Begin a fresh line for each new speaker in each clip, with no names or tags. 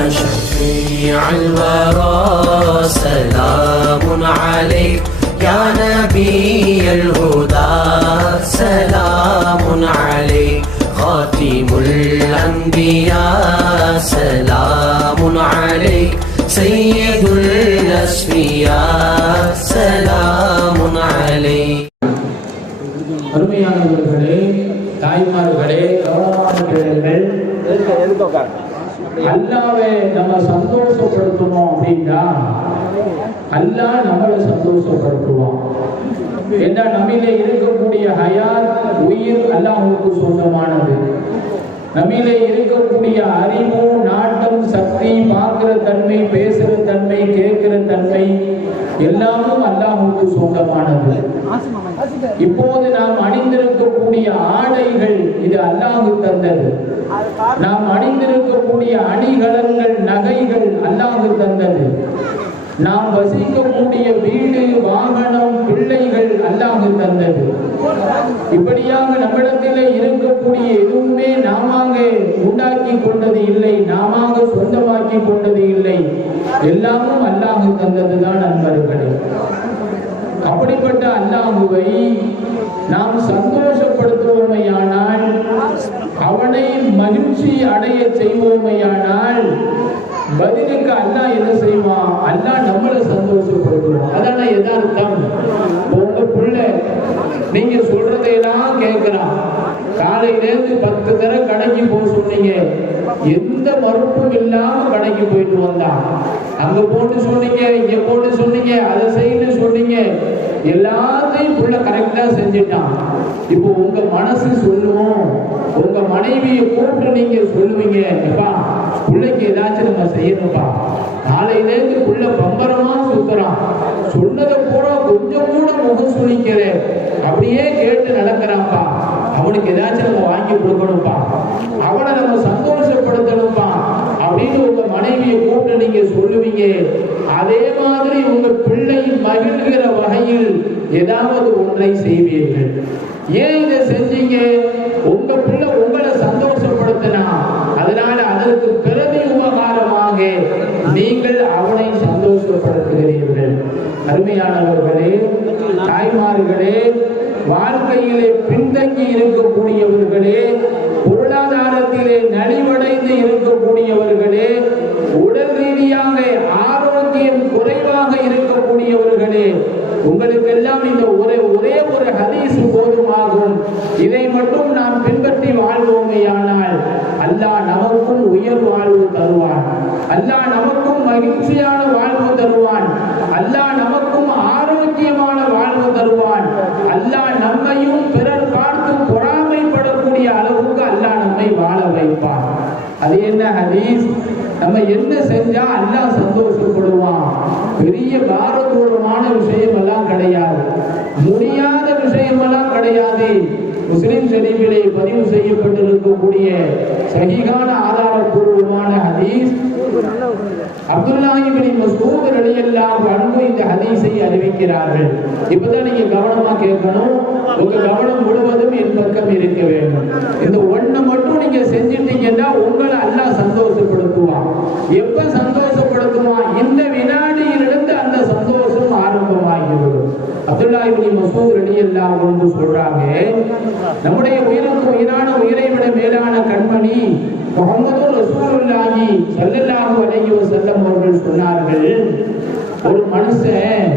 شفيع الورى سلام عليك يا نبي الهدى سلام عليك خاتم الأنبياء سلام عليك سيد الأسفياء سلام عليك
அருமையானவர்களே தாய்மார்களே கவனமான கேளுங்கள் அல்லாவை நம்ம சந்தோஷப்படுத்தணும் அப்படின்னா அல்லா நம்மளை சந்தோஷப்படுத்துவான். ஏன்னா நம்மில இருக்கக்கூடிய ஹயாத் உயிர் அல்லாஹுக்கு சொந்தமானது. நம்மில இருக்கக்கூடிய அறிவு நாட்டம் சக்தி பார்க்கிற தன்மை பேசுற தன்மை கேட்கிற தன்மை எல்லாமும் அல்லாஹுக்கு சொந்தமானது. இப்போது நாம் அணிந்திருக்கக்கூடிய ஆடைகள் இது அல்லாஹு தந்தது. நாம் அணிந்திருக்கக்கூடிய அணிகலன்கள் நகைகள் அல்லாஹு தந்தது. நாம் வசிக்கக்கூடிய வீடு வாகனம் பிள்ளைகள் அல்லாஹு தந்தது. இப்படியாக நம்மிடத்திலே இருக்கக்கூடிய எதுவுமே நாம உண்டாக்கி கொண்டது இல்லை நாம சொந்தமாக்கி கொண்டது இல்லை. எல்லாமும் அல்லாஹு தந்ததுதான் நண்பர்களே அப்படிப்பட்ட அல்லாஹுவை நாம் சந்தோஷப்படுத்துவோமையானால் அவனை மகிழ்ச்சி அடைய செய்வோமையானால் பதிலுக்கு அல்லா என்ன செய்வான் அல்லா நம்மளை சந்தோஷப்படுத்துவான் அதான எதார்த்தம். உங்க பிள்ளை நீங்க சொல்றதையெல்லாம் கேட்கிறான். காலையிலேருந்து பத்து தர கடைக்கு போக சொன்னீங்க. எந்த மறுப்பும் இல்லாம கடைக்கு போயிட்டு வந்தான் அங்க போட்டு சொன்னீங்க இங்க போட்டு சொன்னீங்க அதை செய்யு சொன்னீங்க. எல்லாத்தையும் புள்ள கரெக்டா செஞ்சுட்டான். இப்போ உங்க மனசு சொல்லுவோம் உங்க மனைவியை கூப்பிட்டு நீங்க சொல்லுவீங்க எப்பா பிள்ளைக்கு ஏதாச்சும் நம்ம செய்யணும்ப்பா. நாளையிலேருந்து புள்ள பம்பரமா சுத்துறான். சொன்னதை பூரா கொஞ்சம் கூட முகம் சுழிக்கிறேன் அப்படியே கேட்டு நடக்கிறான்ப்பா. அவனுக்கு ஏதாச்சும் நம்ம வாங்கி கொடுக்கணும்ப்பா. அவனை நம்ம சந்தோஷம் கஷ்டப்படுத்தணும்பா அப்படின்னு உங்க மனைவியை கூப்பிட்டு நீங்க சொல்லுவீங்க. அதே மாதிரி உங்க பிள்ளை மகிழ்கிற வகையில் ஏதாவது ஒன்றை செய்வீர்கள். ஏன் இதை செஞ்சீங்க? உங்க பிள்ளை உங்களை சந்தோஷப்படுத்தினா அதனால அதற்கு பிறவி உபகாரமாக நீங்கள் அவனை சந்தோஷப்படுத்துகிறீர்கள். அருமையானவர்களே தாய்மார்களே வாழ்க்கையிலே பின்தங்கி இருக்கும் இருக்கக்கூடியவர்களே உடல் ரீதியாக ஆரோக்கியம் குறைவாக இருக்கக்கூடியவர்களே உங்களுக்கெல்லாம் இந்த ஒரே ஒரே ஒரு ஹதீஸ் போதுமாகும். இதை மட்டும் நாம் பின்பற்றி வாழ்வோமேயானால் அல்லாஹ் நமக்கும் உயர் வாழ்வு தருவான் அல்லாஹ் நமக்கும் மகிழ்ச்சியான வாழ்வு தருவான் அல்லாஹ் நமக்கும் ஆரோக்கியமான வாழ்வு தருவான் அல்லாஹ் நம்மையும் பிறர் பார்த்து பொறாமைப்படக்கூடிய அளவுக்கு அல்லாஹ் நம்மை வாழ வைப்பான் அது என்ன ஹதீஸ் நம்ம என்ன செஞ்சா அல்லாஹ் சந்தோஷப்படுவான். பெரிய காரதூரமான விஷயம் எல்லாம் கிடையாது. முடியாத விஷயம் எல்லாம் கிடையாது. முஸ்லிம் ஷரீஃபிலே பதிவு செய்யப்பட்டிருக்கக்கூடிய சகிகான ஆதாரப்பூர்வமான ஹதீஸ். அப்துல்லாஹிபின் மசூத் ரலியல்லாஹு அன்ஹு ஹதீஸை அறிவிக்கிறார்கள். இப்பதான் நீங்க கவனமா கேட்கணும். உங்க கவனம் முழுவதும் என் பக்கம் இருக்க வேண்டும். இந்த ஒண்ணு மட்டும் நீங்க செஞ்சிட்டீங்கன்னா உங்களை அல்லாஹ் சந்தோஷப்படுத்துவான். எப்ப சந்தோஷப்படுத்துவான்? இந்த வினாடியிலிருந்து அந்த சந்தோஷம் ஆரம்பமாகிவிடும். அப்துல்லா இப்னி மசூத் ரலியல்லாஹு அன்ஹு சொல்றாங்க நம்முடைய உயிருக்கு உயிரான உயிரை விட மேலான கண்மணி முகமது ரசூலுல்லாஹி ஸல்லல்லாஹு அலைஹி வஸல்லம் அவர்கள் சொன்னார்கள் ஒரு மனுஷன்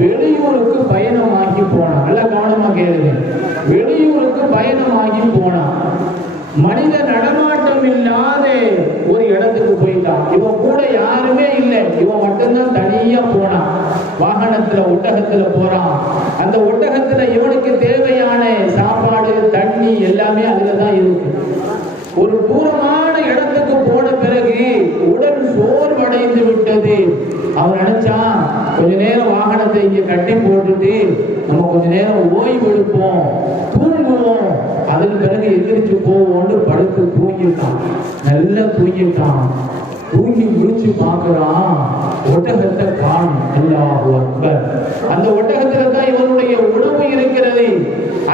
வெளியூருக்கு பயணமாகி போனான் நல்லா கவனமா கேளுங்க வெளியூருக்கு பயணமாகி போனான் மனித நடமாட்டம் இல்லாத ஒரு இடத்துக்கு போயிட்டான் இவன் கூட யாருமே இல்லை இவன் மட்டும்தான் தனியா போனான் ஒட்டகத்துல போறான். அந்த ஒட்டகத்துல இவனுக்கு தேவையான சாப்பாடு தண்ணி எல்லாமே அதுலதான் இருக்கு. ஒரு தூரமான இடத்துக்கு போன பிறகு உடல் சோர்வடைந்து விட்டது. அவன் நினைச்சான் கொஞ்ச நேரம் வாகனத்தை இங்க கட்டி போட்டுட்டு நம்ம கொஞ்ச நேரம் ஓய்வு எடுப்போம் தூங்குவோம். அதுக்கு பிறகு எந்திரிச்சு போவோம்னு படுத்து தூங்கிட்டான். நல்லா தூங்கிட்டான். தூங்கி முடிச்சு பார்க்கிறான். ஒட்டகத்தை காணும் அல்லாஹு அக்பர். அந்த ஒட்டகத்துல தான் இவனுடைய உணவு இருக்கிறது.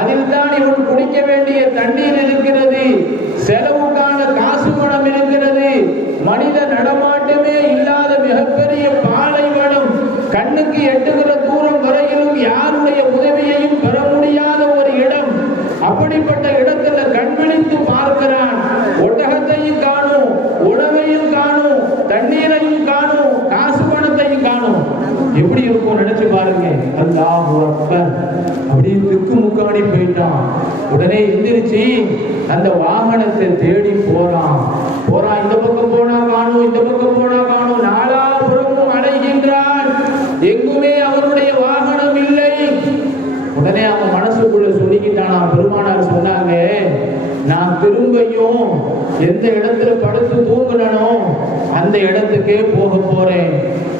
அதில் தான் இவன் குடிக்க வேண்டிய தண்ணீர் இருக்கிறது. செலவுக்கான காசு பணம் இருக்கிறது. மனித நடமாட்டமே இல்லாத மிகப்பெரிய பாலைவனம். கண்ணுக்கு எட்டுகிற தூரம் வரையிலும் யாருடைய உதவியையும் பெற முடியாத ஒரு இடம். அப்படிப்பட்ட உடனே எந்திரிச்சு அந்த வாகனத்தை தேடி போறான். போறான் இந்த பக்கம் போனா காணும் இந்த பக்கம் போனா காணும். நாலாபுரமும் அடைகின்றான். எங்குமே அவருடைய வாகனம் இல்லை. உடனே அவன் மனசுக்குள்ள சொல்லிக்கிட்டானா. பெருமானார் சொன்னாங்க நான் திரும்பியும் எந்த இடத்துல படுத்து தூங்கினோ அந்த இடத்துக்கே போக போறேன்.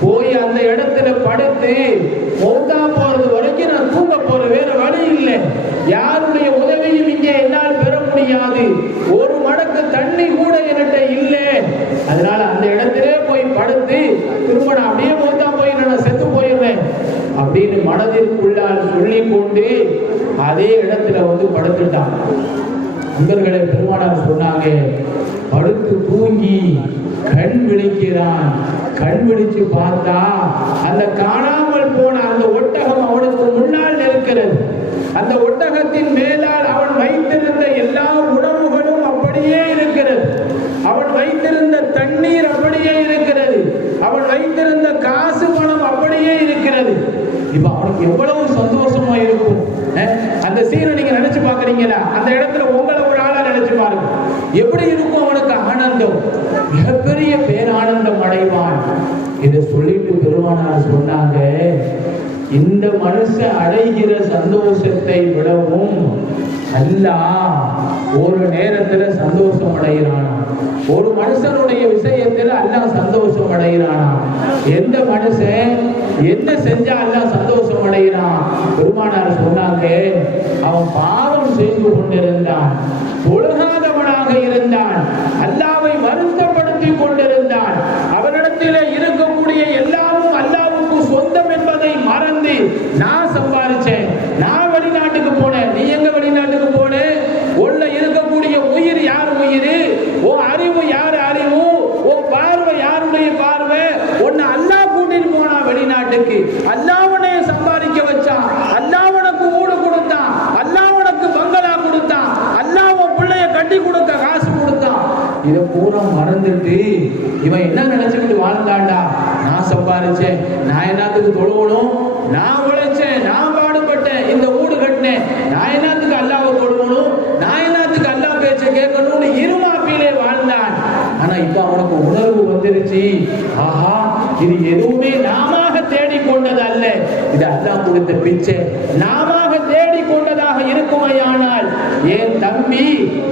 போய் அந்த இடத்துல படுத்து மௌத்தா போறது வரைக்கும் நான் தூங்க போற வேற வழி இல்லை. யாருடைய முடியாது. ஒரு மடக்கு தண்ணி கூட என்கிட்ட இல்லை. அதனால அந்த இடத்திலே போய் படுத்து திரும்ப நான் அப்படியே மௌத்தா போய் நான் செத்து போயிடுறேன் அப்படின்னு மனதிற்குள்ளால் சொல்லி கொண்டு அதே இடத்துல வந்து படுத்துட்டான். நண்பர்களை பெருமானார் சொன்னாங்க படுத்து தூங்கி கண் விழிக்கிறான். கண் விழிச்சு பார்த்தா அந்த காணாமல் போன அந்த ஒட்டகம் அவனுக்கு முன்னால் இருக்கிறது அந்த ஒட்டகத்தின் மேலால் அவன் வைத்திருந்த எல்லா உணவுகளும் அப்படியே இருக்கிறது அவன் வைத்திருந்த தண்ணீர் அப்படியே இருக்கிறது அவன் வைத்திருந்த காசு பணம் அப்படியே இருக்கிறது இப்ப அவனுக்கு எவ்வளவு சந்தோஷமா இருக்கும் அஹ், அந்த சீனை நீங்க நினைச்சு பாக்குறீங்களா அந்த இடத்துல உங்களை ஒரு ஆளா நினைச்சு பாருங்க எப்படி இருக்கும் அவனுக்கு ஆனந்தம்? மிகப்பெரிய பேரானந்தம் அடைவான். இதை சொல்லிட்டு பெருமானார் சொன்னாங்க இந்த மனுஷன் அடைகிற சந்தோஷத்தை விடவும் அல்லாஹ் ஒரு நேரத்துல சந்தோஷம் அடைகிறானா? ஒரு மனுஷனுடைய விஷயத்துல அல்லாஹ் சந்தோஷம் அடைகிறானா? எந்த மனுஷன் என்ன செஞ்சா அல்லாஹ் சந்தோஷம் அடைகிறான்? பெருமானார் சொன்னாங்க அவன் பாவம் செய்து கொண்டிருந்தான் தொழுகாதவனாக இருந்தான் அல்லாவை வருத்தப்படுத்தி கொண்டிருந்தான் அவனிடத்திலே இருக்கக்கூடிய எல்லாமும் அல்லாவுக்கு சொந்தம் என்பதை மறந்து நான் சம்பாதிச்சேன் நான் வெளிநாட்டுக்கு போனேன் நீ எங்க வெளிநாட்டுக்கு போன உள்ள இருக்கக்கூடிய உயிர் யார் உயிர் ஓ அறிவு யார் அறிவு ஓ பார்வை யாருடைய பார்வை உன்னை அல்லாஹ் கூட்டிட்டு போனா வெளிநாட்டுக்கு அல்லாஹ்வனை சம்பாதிக்க வச்சான் அல்லாஹ் உனக்கு ஊடு கொடுத்தான் அல்லாஹ் உனக்கு பங்களா கொடுத்தான் அல்லாஹ் உன் பிள்ளைய கட்டி கொடுக்க காசு கொடுத்தான் இதை பூரா மறந்துட்டு இவன் என்ன நினைச்சுக்கிட்டு வாழ்ந்தாண்டா நான் சம்பாதிச்சேன் நான் என்னத்துக்கு தொழுவணும் நான் உழைச்சேன் நான் பாடுபட்டேன் இந்த வீடு கட்டினேன் நான் என்னத்துக்கு அல்லாவை தொழுவணும் நான் என்னத்துக்கு அல்லா பேச்ச கேட்கணும்னு இருமாப்பிலே வாழ்ந்தான் ஆனா இப்ப அவனுக்கு உணர்வு வந்துருச்சு ஆஹா இது எதுவுமே நாம தேடிக் கொண்டது அல்ல இது அல்லாஹ் கொடுத்த பிச்சை நாம தேடிக் கொண்டதாக இருக்குமையானால் என் தம்பி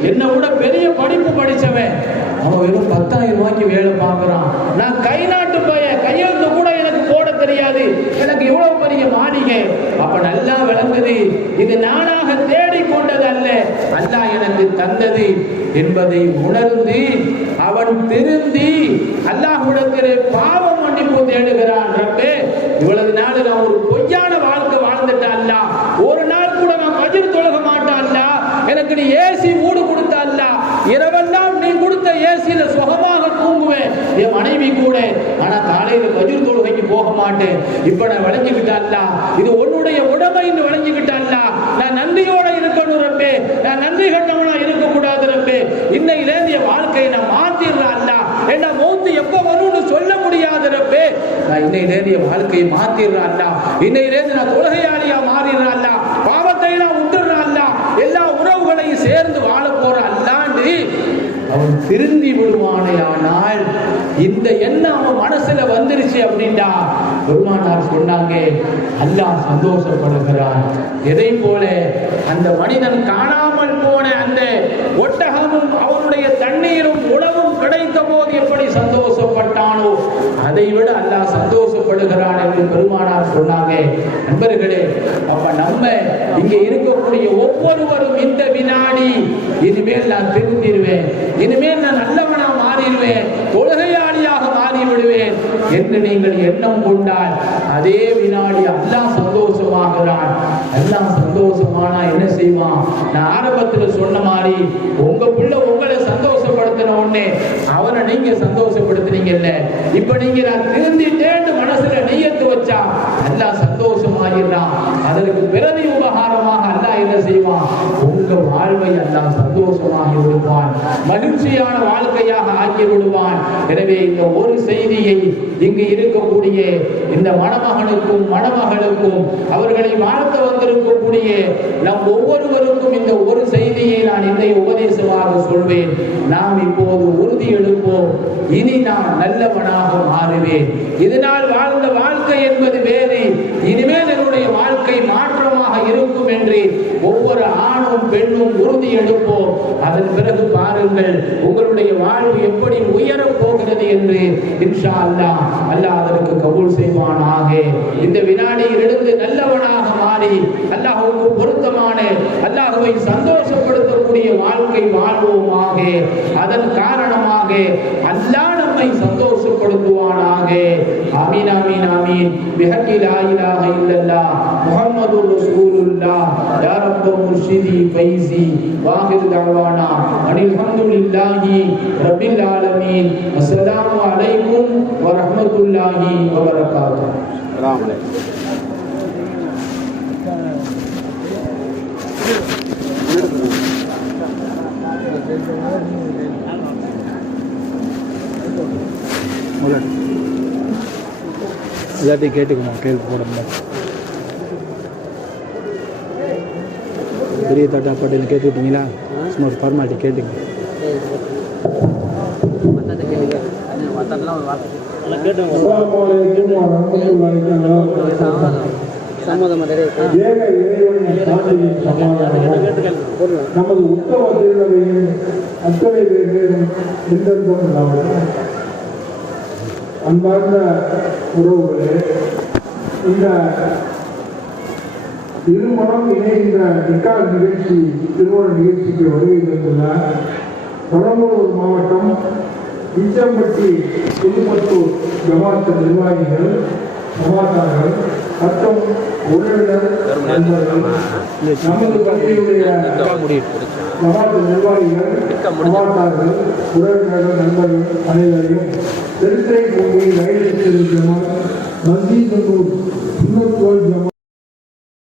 என்னை விட பெரிய படிப்பு படிச்சவன் அவன் வெறும் பத்தாயிரம் ரூபாய்க்கு வேலை பார்க்கறான் நான் கை நாட்டு பைய கையெழுத்து கூட எனக்கு போட தெரியாது எனக்கு இவ்வளவு பெரிய மாளிகை அப்ப நல்லா விளங்குது இது நானாக தேடிக் கொண்டது அல்ல அல்லாஹ் எனக்கு தந்தது என்பதை உணர்ந்து அவன் திருந்தி அல்லாஹ்விடத்திலே பாவம் மன்னிப்பு தேடுகிறான் ரப்பே. இவ்வளவு நாள் நான் ஒரு பொய்யான வாழ்க்கை வாழ்ந்துட்டேன் அல்ல. ஒரு நாள் கூட நான் மஜிர் தொழக மாட்டேன் எனக்கு நீ ஏசி மூடு கொடுத்த அல்ல. இரவெல்லாம் நீ கொடுத்த ஏசியில சுகமாக தூங்குவேன். என் மனைவி கூட ஆனா காலையில மஜிர் தொழுகைக்கு போக மாட்டேன். இப்ப நான் விளங்கிக்கிட்டேன்ல இது உன்னுடைய உடமைன்னு விளங்கிக்கிட்டேன்ல நான் நன்றியோட இருக்கணும் ரப்பே நான் நன்றி கட்டவனா இருக்கக்கூடாது ரப்பே இன்னையிலேருந்து என் வாழ்க்கையை நான் மாத்திடுறேன் அல்ல. என்ன மௌத்து எப்ப வரும்னு சொல்ல முடியாது ரப்பே நான் இன்னையிலேருந்து என் வாழ்க்கையை மாத்திடுறேன் அல்ல. இன்னையிலேருந்து நான் தொழுகையாளியா மாறிடுறேன் அல்ல. பாவத்தை நான் அவன் திருந்தி விடுவானேயானால் இந்த எண்ணம் அவன் மனசுல வந்துருச்சு அப்படின்டா. பெருமானார் சொன்னாங்க அல்லாஹ் சந்தோஷப்படுகிறான். எதை போல? அந்த மனிதன் காணாமல் போன அந்த ஒட்டகமும் அவனுடைய தண்ணீரும் உணவும் கிடைத்த போது எப்படி சந்தோஷப்பட்டானோ? அதை விட அல்லாஹ் சந்தோஷம் சந்தோஷப்படுகிறான் என்று பெருமானார் சொன்னாங்க. நண்பர்களே அப்ப நம்ம இங்க இருக்கக்கூடிய ஒவ்வொருவரும் இந்த வினாடி இனிமேல் நான் திருந்திருவேன் இனிமேல் நான் நல்லவனா மாறிடுவேன் தொழுகையாளியாக மாறி விடுவேன் என்று நீங்கள் எண்ணம் கொண்டால் அதே வினாடி எல்லாம் சந்தோஷமாகிறான். எல்லாம் சந்தோஷமானா என்ன செய்வான்? நான் ஆரம்பத்தில் சொன்ன மாதிரி உங்க பிள்ளை உங்களை சந்தோஷப்படுத்தின உடனே அவனை நீங்க சந்தோஷப்படுத்துனீங்கல்ல. இப்ப நீங்க நான் திருந்திட்டே மனசுல நெய்யத்து வச்சா அல்லாஹ் ஆகின்றான் அதற்கு பிறவி உபகாரமாக அல்லாஹ் என்ன செய்வான்? உங்க வாழ்வை அல்லாஹ் சந்தோஷமாகி விடுவான். மகிழ்ச்சியான வாழ்க்கையாக ஆக்கி விடுவான். எனவே இந்த ஒரு செய்தியை இங்கு இருக்கக்கூடிய இந்த மணமகனுக்கும் மணமகளுக்கும் அவர்களை வாழ்த்த வந்திருக்கக்கூடிய நம் ஒவ்வொருவருக்கும் இந்த ஒரு செய்தியை நான் இன்றைய உபதேசமாக சொல்வேன். நாம் இப்போது உறுதி எடுப்போம். இனி நான் நல்லவனாக மாறுவேன். இதனால் வாழ்ந்த வாழ்க்கை என்பது வேறு. இனிமேல் என்னுடைய வாழ்க்கை மாற்றமாக இருக்கும் என்று ஒவ்வொரு ஆணும் பெண்ணும் உறுதி எடுப்போம். அதன் பிறகு பாருங்கள் உங்களுடைய வாழ்வு எப்படி உயரப் போகிறது என்று. இன்ஷா அல்லாஹ் அல்லாஹ் அதற்கு கபூல் செய்வானாக. இந்த வினாடியில் இருந்து நல்லவனாக மாறி அல்லாஹுக்கு பொருத்தமான அல்லாஹுவை சந்தோஷப்படுத்தக்கூடிய வாழ்க்கை வாழ்வோமாக. அதன் காரணமாக அல்லாஹ் நம்மை சந்தோஷப்படுத்துவானாக. ஆமீன் ஆமீன் ஆமீன். பிஹக்கி லா இலாஹ இல்லல்லாஹ். முஹம்மதுர் ரசூலுல்லாஹ். யா ரப்ப முர்ஷிதி ஃபைசி வாஹிர் தஅவானா அனில் ஹம்துலில்லாஹி ரப்பில் ஆலமீன். அஸ்ஸலாமு அலைக்கும் வ ரஹ்மத்துல்லாஹி வ பரகாத்துஹு
இல்லாட்டி கேட்டுக்கணும் கேள்வி போடணும் பெரிய தாட்டா பாட்டில் கேட்டுக்கிட்டீங்களா சும்மா ஒரு ஃபார்மாலிட்டி கேட்டுங்க
நமது உத்தவ திருநவையின் அத்தனை பேரும் எந்தெந்த அன்பார்ந்த உறவுகளே இந்த இருமணம் இணைகின்ற நிக்கால் நிகழ்ச்சி திருமண நிகழ்ச்சிக்கு வருகை தந்துள்ள பெரம்பலூர் மாவட்டம் இச்சம்பட்டி புதுப்பத்தூர் ஜமாத்த நிர்வாகிகள் சமாதானங்கள் மற்றும் உறவினர் நண்பர்கள். நமது பள்ளியுடைய ஜமாத்து நிர்வாகிகள் சமாதானங்கள் உறவினர்கள் நண்பர்கள் அனைவரையும் திருத்தை பூமி ரயில் ஜமாத் மஸ்ஜித் சுண்ணத்தோல் ஜமாத்